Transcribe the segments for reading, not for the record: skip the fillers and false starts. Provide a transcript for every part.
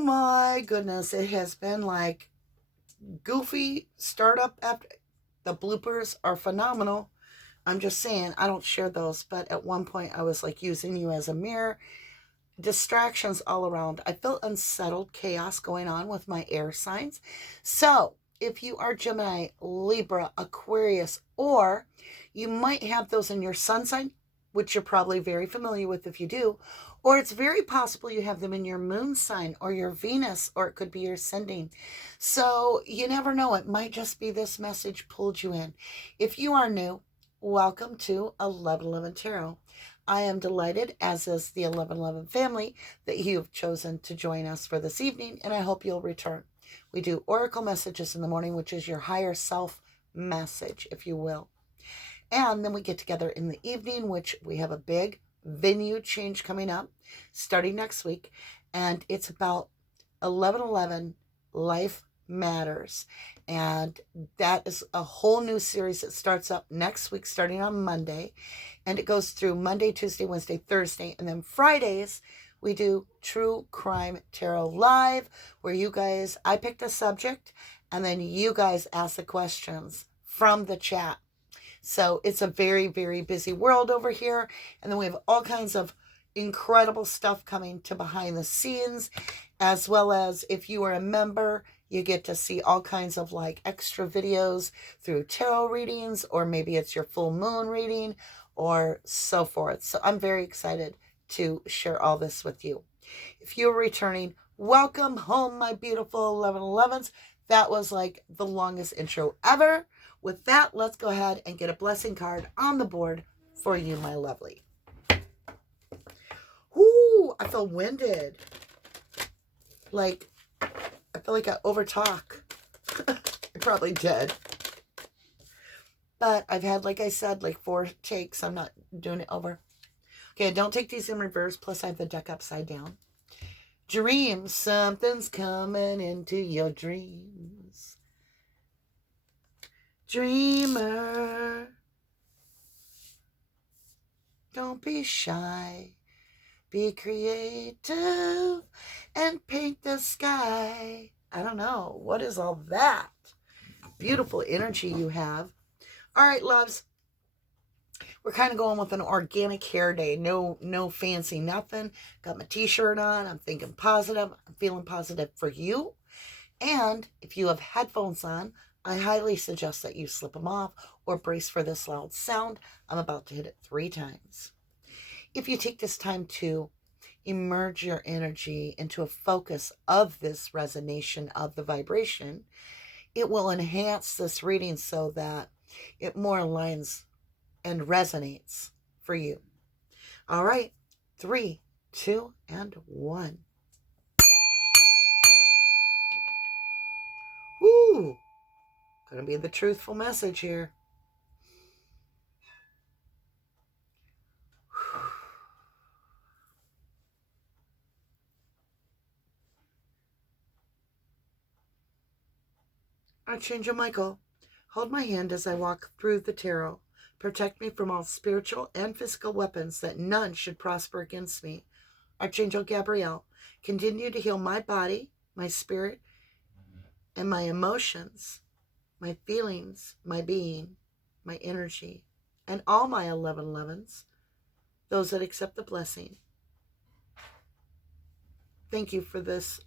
my goodness, it has been like goofy startup after. The bloopers are phenomenal. I'm just saying, I don't share those, but at one point I was like using you as a mirror. Distractions all around. I felt unsettled, chaos going on with my air signs. So if you are Gemini, Libra, Aquarius, or you might have those in your sun sign, which you're probably very familiar with if you do, or it's very possible you have them in your moon sign or your Venus, or it could be your ascending. So you never know. It might just be this message pulled you in. If you are new, welcome to 1111 Tarot. I am delighted, as is the 1111 family, that you have chosen to join us for this evening, and I hope you'll return. We do oracle messages in the morning, which is your higher self message, if you will. And then we get together in the evening, which we have a big venue change coming up starting next week. And it's about 1111 Life Matters. And that is a whole new series that starts up next week, starting on Monday. And it goes through Monday, Tuesday, Wednesday, Thursday. And then Fridays, we do True Crime Tarot Live, where you guys, I pick the subject, and then you guys ask the questions from the chat. So it's a very, very busy world over here. And then we have all kinds of incredible stuff coming to behind the scenes, as well as if you are a member, you get to see all kinds of like extra videos through tarot readings, or maybe it's your full moon reading or so forth. So I'm very excited to share all this with you. If you're returning, welcome home, my beautiful 1111s. That was like the longest intro ever. With that, let's go ahead and get a blessing card on the board for you, my lovely. Ooh, I feel winded. Like, I feel like I overtalk. I probably did. But I've had, like I said, like 4 takes. I'm not doing it over. Okay, don't take these in reverse. Plus, I have the deck upside down. Dreams, something's coming into your dreams. Dreamer, don't be shy. Be creative and paint the sky. I don't know. What is all that? Beautiful energy you have. All right, loves. We're kind of going with an organic hair day. No fancy nothing. Got my t-shirt on. I'm thinking positive. I'm feeling positive for you. And if you have headphones on, I highly suggest that you slip them off or brace for this loud sound. I'm about to hit it 3 times. If you take this time to immerse your energy into a focus of this resonation of the vibration, it will enhance this reading so that it more aligns and resonates for you. All right, 3, 2, and 1. Woo! Gonna be the truthful message here. Archangel Michael, hold my hand as I walk through the tarot. Protect me from all spiritual and physical weapons, that none should prosper against me. Archangel Gabriel, continue to heal my body, my spirit, and my emotions, my feelings, my being, my energy, and all my 1111s, those that accept the blessing. Thank you for this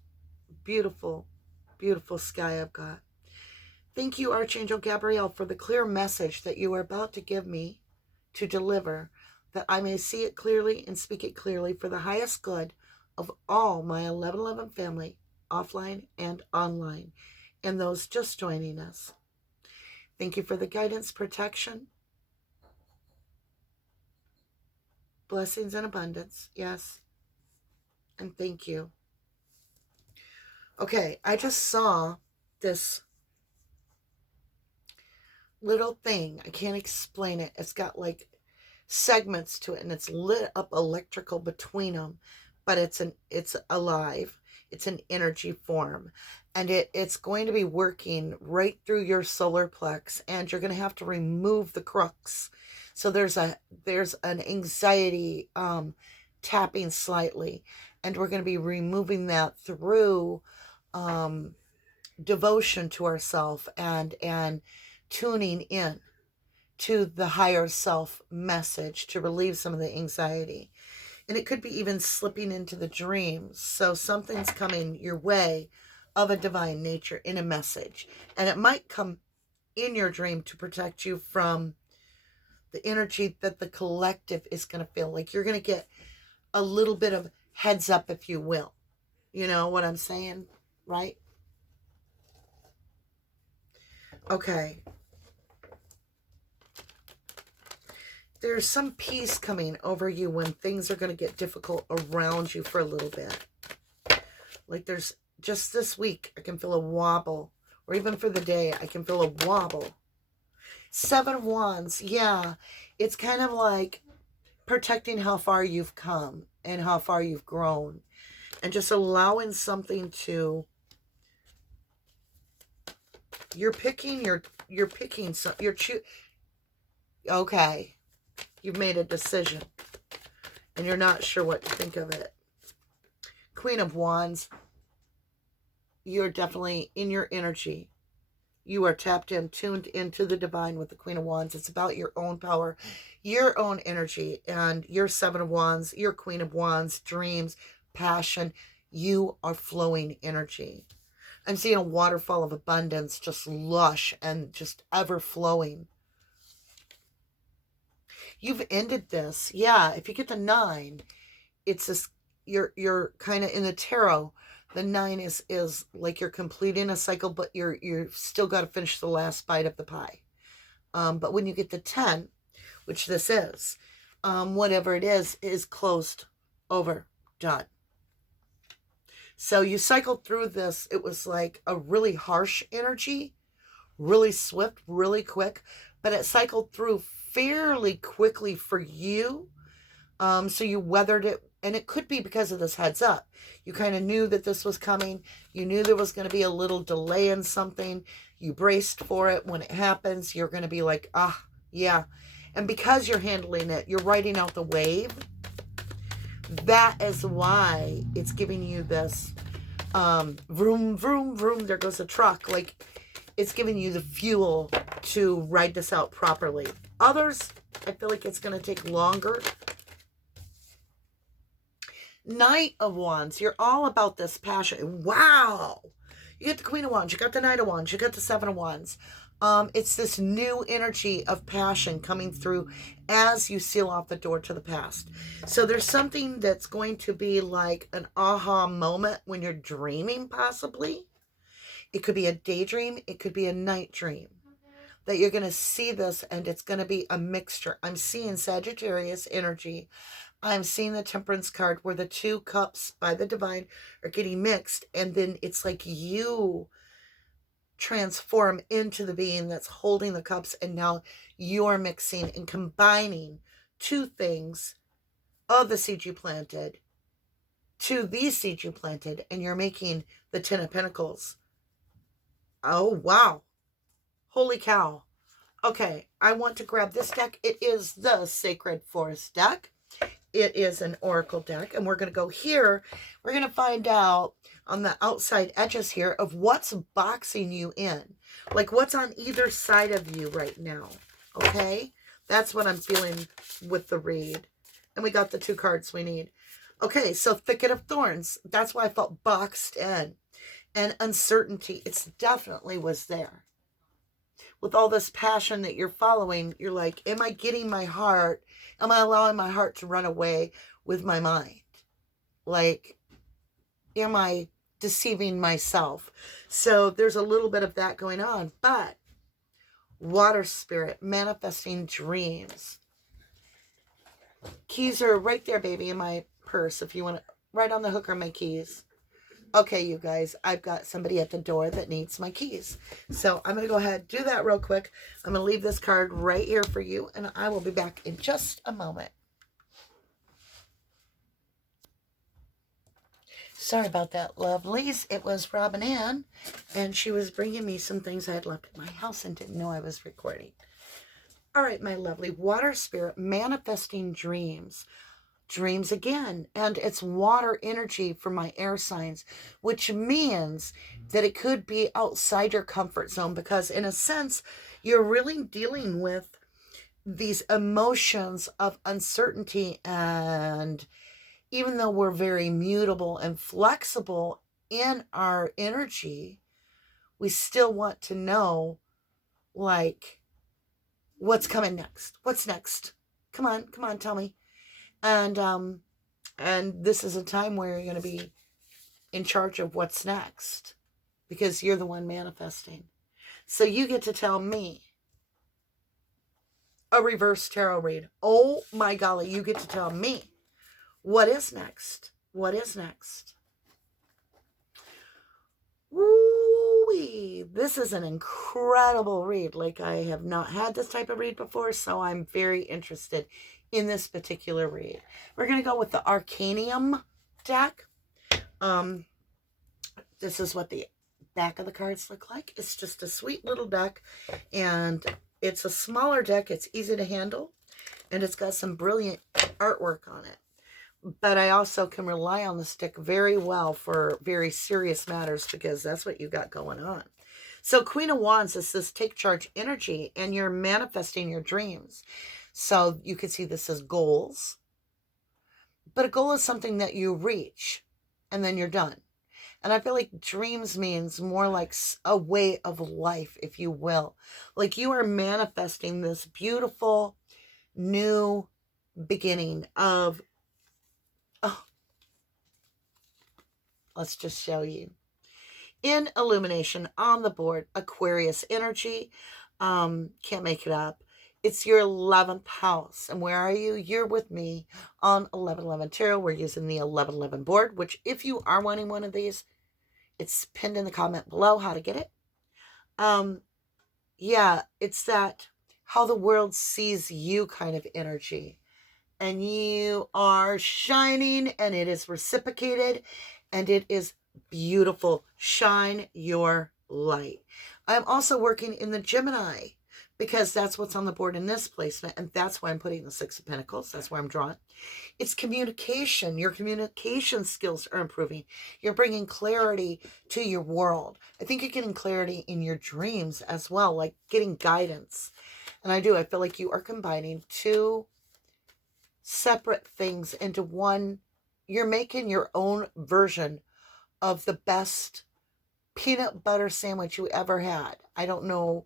beautiful, beautiful sky I've got. Thank you, Archangel Gabriel, for the clear message that you are about to give me to deliver, that I may see it clearly and speak it clearly for the highest good of all my 1111 family, offline and online, and those just joining us. Thank you for the guidance, protection, blessings and abundance. Yes. And thank you. Okay, I just saw this little thing. I can't explain it. It's got like segments to it, and it's lit up electrical between them, but it's alive. It's an energy form, and it's going to be working right through your solar plex, and you're going to have to remove the crux. So there's an anxiety tapping slightly. And we're going to be removing that through devotion to ourself and tuning in to the higher self message to relieve some of the anxiety. And it could be even slipping into the dreams. So something's coming your way of a divine nature in a message. And it might come in your dream to protect you from the energy that the collective is going to feel. Like you're going to get a little bit of heads up, if you will. You know what I'm saying, right? Okay. There's some peace coming over you when things are going to get difficult around you for a little bit. Like there's just this week, I can feel a wobble. Or even for the day, I can feel a wobble. 7 of Wands, yeah. It's kind of like protecting how far you've come and how far you've grown. And just allowing something to... You're picking, okay. You've made a decision and you're not sure what to think of it. Queen of Wands, you're definitely in your energy. You are tapped in, tuned into the divine with the Queen of Wands. It's about your own power, your own energy, and your 7 of Wands, your Queen of Wands, dreams, passion. You are flowing energy. I'm seeing a waterfall of abundance, just lush and just ever flowing. You've ended this. Yeah, if you get the 9, it's this, you're kind of in the tarot. The 9 is like you're completing a cycle, but you're still got to finish the last bite of the pie. But when you get the 10, which this is, whatever it is closed, over, done. So you cycled through this. It was like a really harsh energy, really swift, really quick, but it cycled through fairly quickly for you. So you weathered it, and it could be because of this heads up. You kind of knew that this was coming. You knew there was going to be a little delay in something. You braced for it. When it happens, you're going to be like, ah, yeah. And because you're handling it, you're riding out the wave. That is why it's giving you this vroom, vroom, vroom. There goes a truck. Like, it's giving you the fuel to ride this out properly. Others, I feel like it's going to take longer. Knight of Wands, you're all about this passion. Wow. You get the Queen of Wands, you got the Knight of Wands, you got the 7 of Wands. It's this new energy of passion coming through as you seal off the door to the past. So there's something that's going to be like an aha moment when you're dreaming, possibly. It could be a daydream. It could be a night dream. That you're going to see this and it's going to be a mixture. I'm seeing Sagittarius energy. I'm seeing the Temperance card where the 2 cups by the divine are getting mixed. And then it's like you transform into the being that's holding the cups. And now you're mixing and combining 2 things of the seed you planted to these seeds you planted. And you're making the 10 of Pentacles. Oh, wow. Holy cow. Okay, I want to grab this deck. It is the Sacred Forest deck. It is an oracle deck, and we're going to go here. We're going to find out on the outside edges here of what's boxing you in. Like what's on either side of you right now. Okay? That's what I'm feeling with the read. And we got the 2 cards we need. Okay, so Thicket of Thorns. That's why I felt boxed in. And uncertainty. It's definitely was there. With all this passion that you're following, you're like, am I getting my heart? Am I allowing my heart to run away with my mind? Like, am I deceiving myself? So there's a little bit of that going on. But water spirit, manifesting dreams. Keys are right there, baby, in my purse. If you want to, right on the hook are my keys. Okay, you guys, I've got somebody at the door that needs my keys. So I'm going to go ahead and do that real quick. I'm going to leave this card right here for you, and I will be back in just a moment. Sorry about that, lovelies. It was Robin Ann, and she was bringing me some things I had left at my house and didn't know I was recording. All right, my lovely water spirit, manifesting dreams. dreams again. And it's water energy for my air signs, which means that it could be outside your comfort zone, because in a sense, you're really dealing with these emotions of uncertainty. And even though we're very mutable and flexible in our energy, we still want to know, like, what's coming next? What's next? Come on, tell me. And this is a time where you're going to be in charge of what's next, because you're the one manifesting. So you get to tell me a reverse tarot read. Oh my golly, you get to tell me what is next. What is next? Woo-wee. This is an incredible read. Like, I have not had this type of read before, so I'm very interested in this particular read. We're going to go with the Arcanium deck. This is what the back of the cards look like. It's just a sweet little deck, and it's a smaller deck. It's easy to handle, and it's got some brilliant artwork on it. But I also can rely on the stick very well for very serious matters, because that's what you got going on. So Queen of Wands, this is take charge energy, and you're manifesting your dreams. So you can see this as goals. But a goal is something that you reach, and then you're done. And I feel like dreams means more like a way of life, if you will. Like, you are manifesting this beautiful new beginning of, oh, let's just show you. In Illumination on the board, Aquarius energy. Can't make it up. It's your 11th house. And where are you? You're with me on 1111 Tarot. We're using the 1111 board, which if you are wanting one of these, it's pinned in the comment below how to get it. Yeah, it's that how the world sees you kind of energy. And you are shining, and it is reciprocated, and it is beautiful. Shine your light. I'm also working in the Gemini, because that's what's on the board in this placement, and that's why I'm putting the Six of Pentacles. That's why I'm drawing. It's communication. Your communication skills are improving. You're bringing clarity to your world. I think you're getting clarity in your dreams as well, like getting guidance. And I feel like you are combining two separate things into one. You're making your own version of the best peanut butter sandwich you ever had. I don't know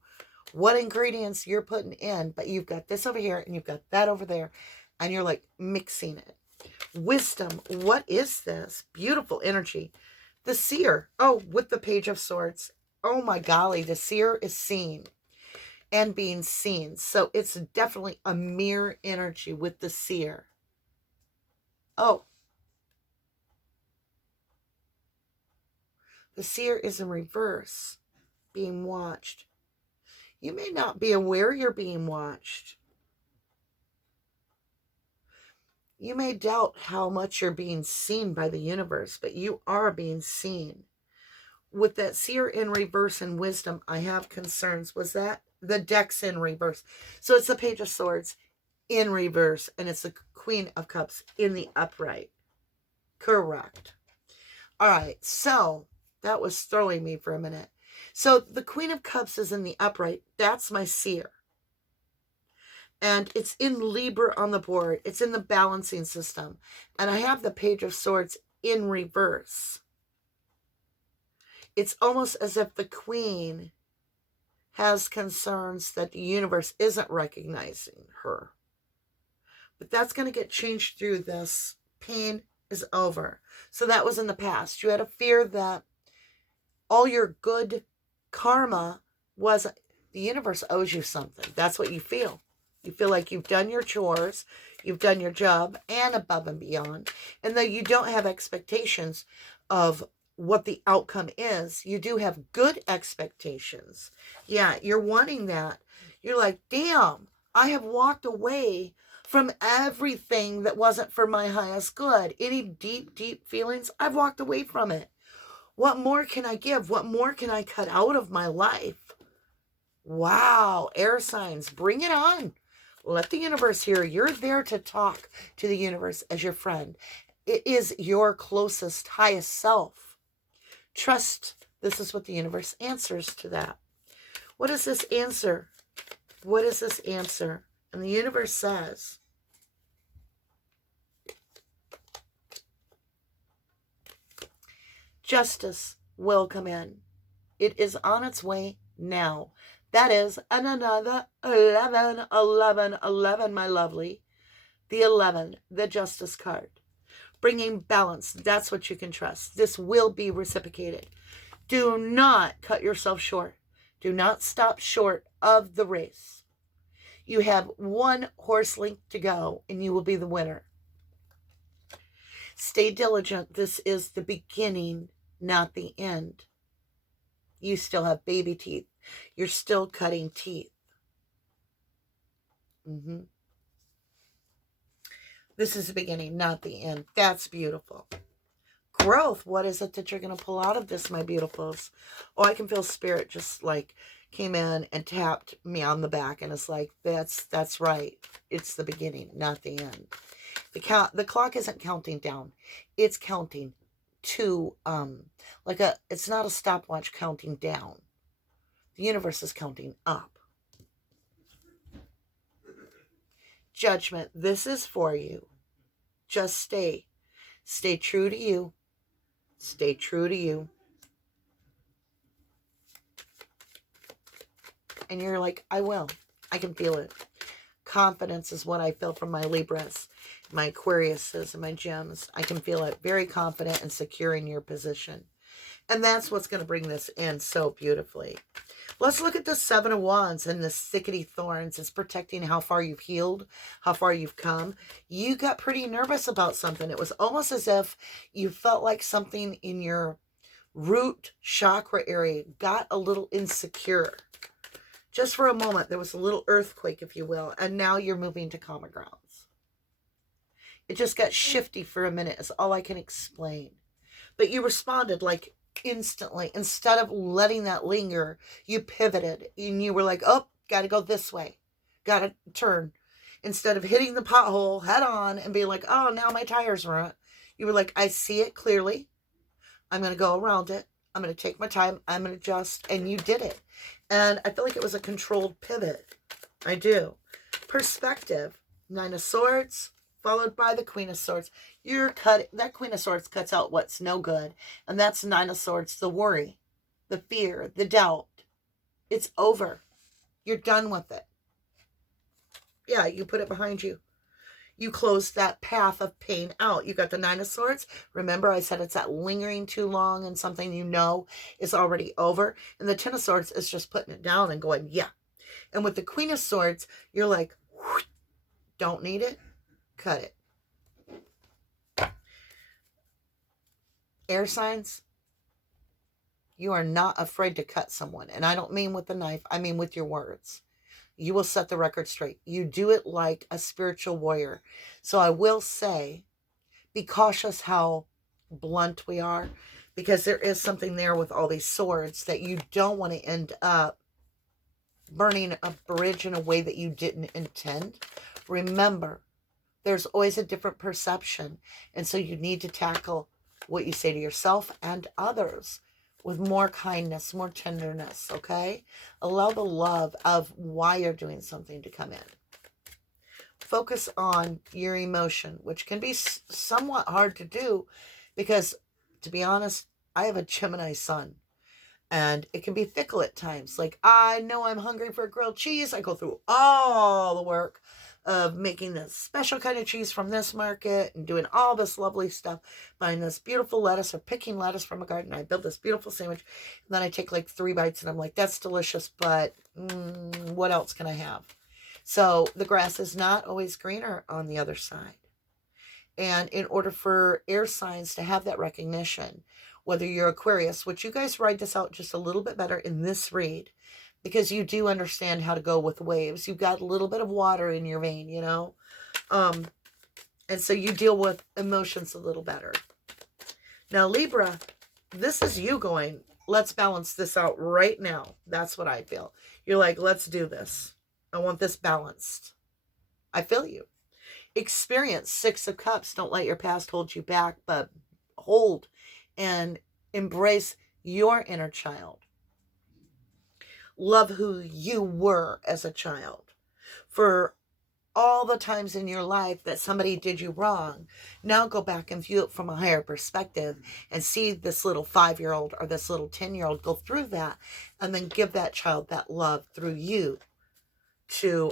what ingredients you're putting in, but you've got this over here and you've got that over there, and you're like mixing it. Wisdom, what is this? Beautiful energy. The Seer, oh, with the Page of Swords. Oh my golly, the Seer is seen and being seen. So it's definitely a mirror energy with the Seer. Oh, the Seer is in reverse, being watched. You may not be aware you're being watched. You may doubt how much you're being seen by the universe, but you are being seen. With that Seer in reverse and Wisdom, I have concerns. Was that the deck's in reverse? So it's the Page of Swords in reverse, and it's the Queen of Cups in the upright. Correct. All right, so that was throwing me for a minute. So the Queen of Cups is in the upright. That's my Seer. And it's in Libra on the board. It's in the balancing system. And I have the Page of Swords in reverse. It's almost as if the Queen has concerns that the universe isn't recognizing her. But that's going to get changed through this. Pain is over. So that was in the past. You had a fear that all your good karma was, the universe owes you something. That's what you feel. You feel like you've done your chores, you've done your job, and above and beyond. And though you don't have expectations of what the outcome is, you do have good expectations. Yeah, you're wanting that. You're like, damn, I have walked away from everything that wasn't for my highest good. Any deep, deep feelings, I've walked away from it. What more can I give? What more can I cut out of my life? Wow, air signs, bring it on. Let the universe hear. You're there to talk to the universe as your friend. It is your closest, highest self. Trust. This is what the universe answers to that. What is this answer? What is this answer? And the universe says, justice will come in. It is on its way now. That is another 11, 11, 11, my lovely. The 11, the justice card. Bringing balance. That's what you can trust. This will be reciprocated. Do not cut yourself short. Do not stop short of the race. You have one horse length to go, and you will be the winner. Stay diligent. This is the beginning, not the end. You still have baby teeth. You're still cutting teeth. This is the beginning, not the end. That's beautiful. Growth. What is it that you're going to pull out of this, my beautifuls? Oh, I can feel spirit just like came in and tapped me on the back, and it's like, that's right. It's the beginning, not the end. The clock isn't counting down. It's counting to it's not a stopwatch counting down. The universe is counting up. Judgment. This is for you. Just stay true to you. Stay true to you. And you're like, I will. I can feel it. Confidence is what I feel from my Libras, my Aquariuses, and my gems. I can feel it. Very confident and secure in your position. And that's what's going to bring this in so beautifully. Let's look at the Seven of Wands and the thickety thorns. It's protecting how far you've healed, how far you've come. You got pretty nervous about something. It was almost as if you felt like something in your root chakra area got a little insecure. Just for a moment, there was a little earthquake, if you will, and now you're moving to calmer grounds. It just got shifty for a minute, is all I can explain. But you responded like instantly. Instead of letting that linger, you pivoted and you were like, oh, got to go this way. Got to turn. Instead of hitting the pothole head on and being like, oh, now my tires run. You were like, I see it clearly. I'm going to go around it. I'm going to take my time. I'm going to adjust. And you did it. And I feel like it was a controlled pivot. I do. Perspective. Nine of Swords, followed by the Queen of Swords. That Queen of Swords cuts out what's no good. And that's Nine of Swords, the worry, the fear, the doubt. It's over. You're done with it. Yeah, you put it behind you. You close that path of pain out. You got the Nine of Swords. Remember, I said it's that lingering too long and something you know is already over. And the Ten of Swords is just putting it down and going, yeah. And with the Queen of Swords, you're like, don't need it, cut it. Air signs, you are not afraid to cut someone. And I don't mean with the knife, I mean with your words. You will set the record straight. You do it like a spiritual warrior. So I will say, be cautious how blunt we are, because there is something there with all these swords that you don't want to end up burning a bridge in a way that you didn't intend. Remember, there's always a different perception. And so you need to tackle what you say to yourself and others with more kindness, more tenderness, okay? Allow the love of why you're doing something to come in. Focus on your emotion, which can be somewhat hard to do because, to be honest, I have a Gemini sun. And it can be fickle at times. Like, I know I'm hungry for grilled cheese. I go through all the work of making this special kind of cheese from this market and doing all this lovely stuff, buying this beautiful lettuce or picking lettuce from a garden. I build this beautiful sandwich. And then I take like 3 bites and I'm like, that's delicious, but what else can I have? So the grass is not always greener on the other side. And in order for air signs to have that recognition, whether you're Aquarius, which you guys ride this out just a little bit better in this read, because you do understand how to go with waves. You've got a little bit of water in your vein, you know. And so you deal with emotions a little better. Now, Libra, this is you going, let's balance this out right now. That's what I feel. You're like, let's do this. I want this balanced. I feel you. Experience 6 of Cups. Don't let your past hold you back, but hold and embrace your inner child. Love who you were as a child. For all the times in your life that somebody did you wrong, now go back and view it from a higher perspective and see this little 5-year-old or this little 10-year-old go through that, and then give that child that love through you to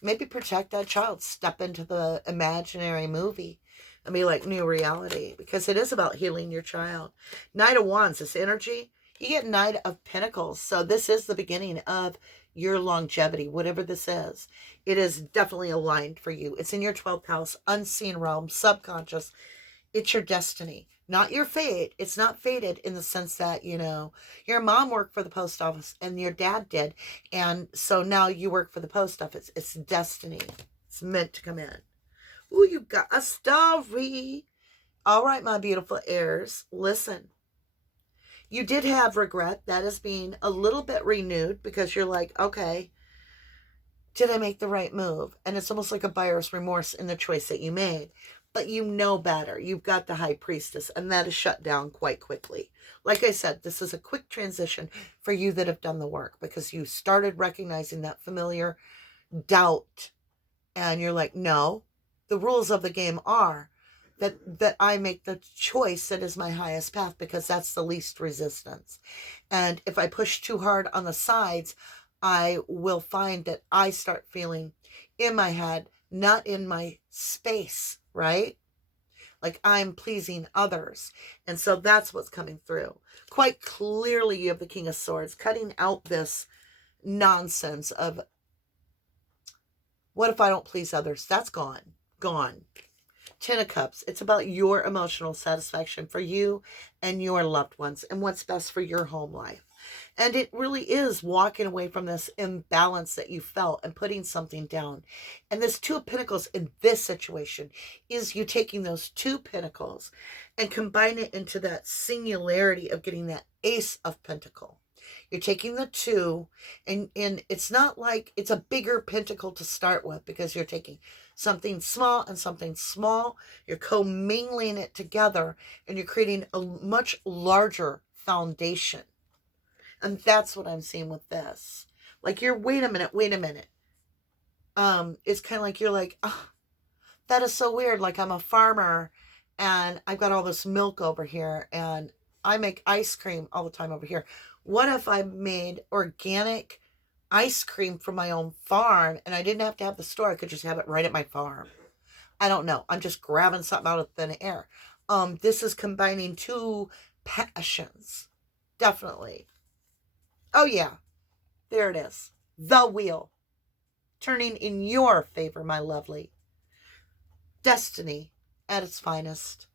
maybe protect that child. Step into the imaginary movie and be like, new reality, because it is about healing your child. Knight of Wands, this energy, you get Knight of Pentacles. So this is the beginning of your longevity, whatever this is. It is definitely aligned for you. It's in your 12th house, unseen realm, subconscious. It's your destiny, not your fate. It's not fated in the sense that, you know, your mom worked for the post office and your dad did. And so now you work for the post office. It's destiny. It's meant to come in. Ooh, you got a story. All right, my beautiful heirs, listen. You did have regret. That is being a little bit renewed because you're like, okay, did I make the right move? And it's almost like a buyer's remorse in the choice that you made. But you know better. You've got the High Priestess, and that is shut down quite quickly. Like I said, this is a quick transition for you that have done the work, because you started recognizing that familiar doubt. And you're like, no, the rules of the game are that I make the choice that is my highest path, because that's the least resistance. And if I push too hard on the sides, I will find that I start feeling in my head, not in my space, right? Like I'm pleasing others. And so that's what's coming through. Quite clearly, you have the King of Swords cutting out this nonsense of, what if I don't please others? That's gone. Gone. 10 of Cups. It's about your emotional satisfaction for you and your loved ones and what's best for your home life. And it really is walking away from this imbalance that you felt and putting something down. And this 2 of Pentacles in this situation is you taking those 2 Pentacles and combine it into that singularity of getting that Ace of Pentacle. You're taking the 2, and it's not like it's a bigger pentacle to start with, because you're taking something small and something small. You're commingling it together, and you're creating a much larger foundation. And that's what I'm seeing with this. Like you're, wait a minute. It's kind of like you're like, oh, that is so weird. Like I'm a farmer, and I've got all this milk over here, and I make ice cream all the time over here. What if I made organic ice cream from my own farm, and I didn't have to have the store? I could just have it right at my farm. I don't know. I'm just grabbing something out of thin air. This is combining 2 passions. Definitely. Oh yeah. There it is. The wheel. Turning in your favor, my lovely. Destiny at its finest.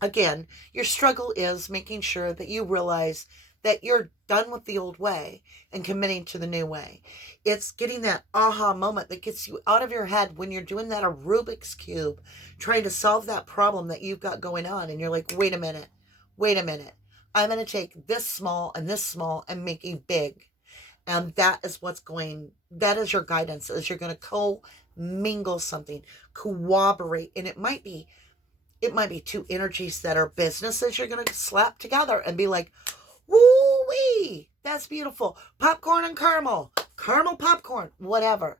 Again, your struggle is making sure that you realize that you're done with the old way and committing to the new way. It's getting that aha moment that gets you out of your head when you're doing that a Rubik's Cube, trying to solve that problem that you've got going on. And you're like, wait a minute. I'm going to take this small and make it big. And that is that is your guidance, is you're going to co-mingle something, cooperate. And it might be 2 energies that are businesses you're going to slap together and be like, woo-wee, that's beautiful. Popcorn and caramel popcorn, whatever.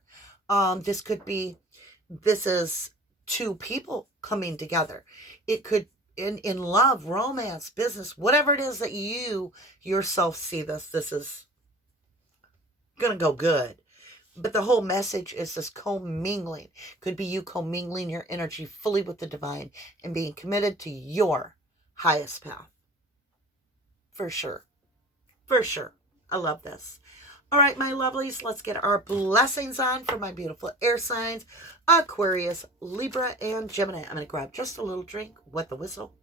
This is 2 people coming together. It could, in love, romance, business, whatever it is that you yourself see this is going to go good. But the whole message is this commingling. Could be you commingling your energy fully with the divine and being committed to your highest path. For sure. I love this. All right, my lovelies, let's get our blessings on for my beautiful air signs, Aquarius, Libra, and Gemini. I'm going to grab just a little drink, wet the whistle.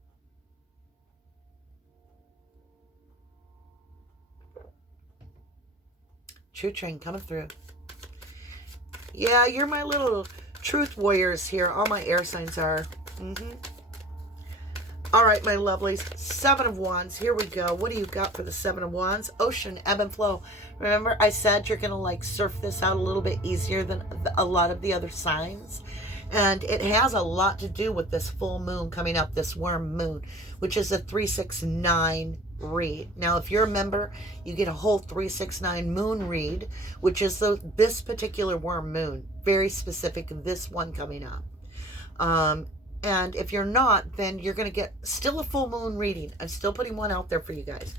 True train coming through. Yeah, you're my little truth warriors here. All my air signs are. All right, my lovelies, 7 of Wands. Here we go. What do you got for the 7 of Wands? Ocean, ebb and flow. Remember, I said you're going to like surf this out a little bit easier than a lot of the other signs. And it has a lot to do with this full moon coming up, this worm moon, which is a 369 read. Now, if you're a member, you get a whole 369 moon read, which is this particular worm moon. Very specific, this one coming up. And if you're not, then you're going to get still a full moon reading. I'm still putting one out there for you guys.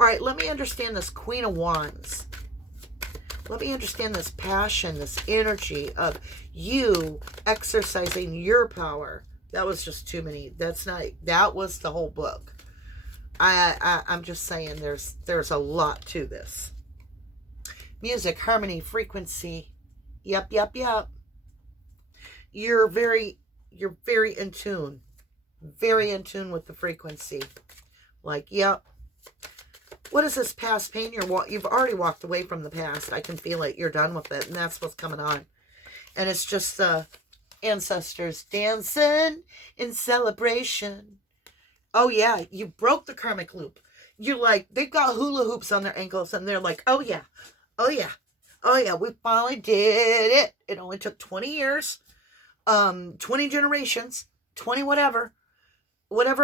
All right, let me understand this Queen of Wands. Let me understand this passion, this energy of you exercising your power. That was just too many. That was the whole book. I'm just saying there's a lot to this. Music, harmony, frequency. Yep. You're very in tune. Very in tune with the frequency. Like, yep. What is this past pain? You've already walked away from the past. I can feel it. You're done with it. And that's what's coming on. And it's just the ancestors dancing in celebration. Oh, yeah. You broke the karmic loop. You're like, they've got hula hoops on their ankles. And they're like, oh, yeah. We finally did it. It only took 20 years. 20 generations. 20 whatever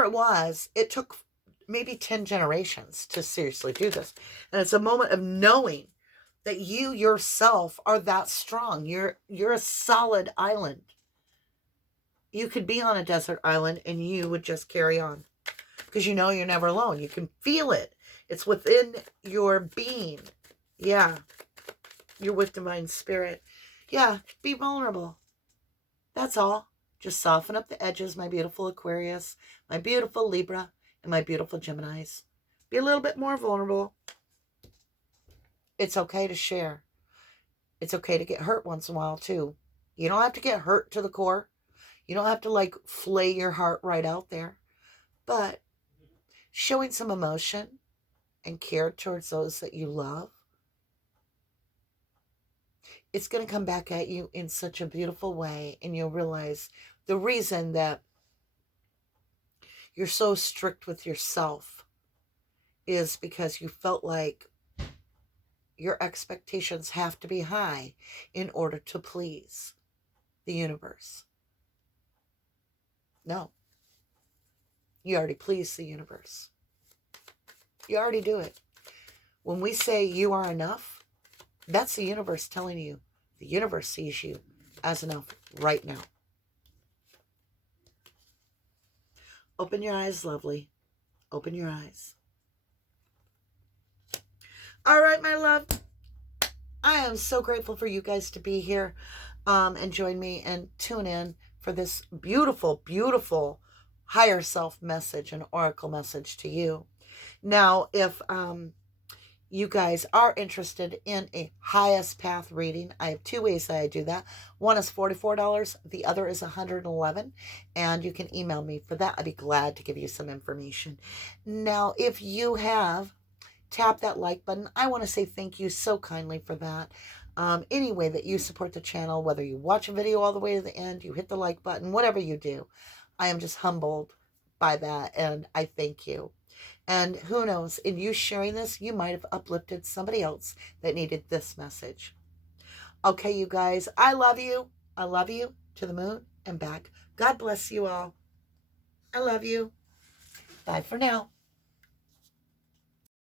it was. It took maybe 10 generations to seriously do this. And it's a moment of knowing that you yourself are that strong. You're a solid island. You could be on a desert island and you would just carry on. Because you know you're never alone. You can feel it. It's within your being. Yeah. You're with divine spirit. Yeah. Be vulnerable. That's all. Just soften up the edges, my beautiful Aquarius, my beautiful Libra, and my beautiful Geminis. Be a little bit more vulnerable. It's okay to share. It's okay to get hurt once in a while, too. You don't have to get hurt to the core. You don't have to, like, flay your heart right out there. But showing some emotion and care towards those that you love, it's going to come back at you in such a beautiful way. And you'll realize the reason that you're so strict with yourself is because you felt like your expectations have to be high in order to please the universe. No. You already please the universe. You already do it. When we say you are enough, that's the universe telling you. The universe sees you as enough right now. Open your eyes, lovely. Open your eyes. All right, my love. I am so grateful for you guys to be here and join me and tune in for this beautiful, beautiful higher self message and oracle message to you. Now, if you guys are interested in a highest path reading, I have 2 ways that I do that. One is $44. The other is $111. And you can email me for that. I'd be glad to give you some information. Now, if you have tapped that like button, I want to say thank you so kindly for that. Any way that you support the channel, whether you watch a video all the way to the end, you hit the like button, whatever you do, I am just humbled by that. And I thank you. And who knows, in you sharing this, you might have uplifted somebody else that needed this message. Okay, you guys, I love you. I love you to the moon and back. God bless you all. I love you. Bye for now.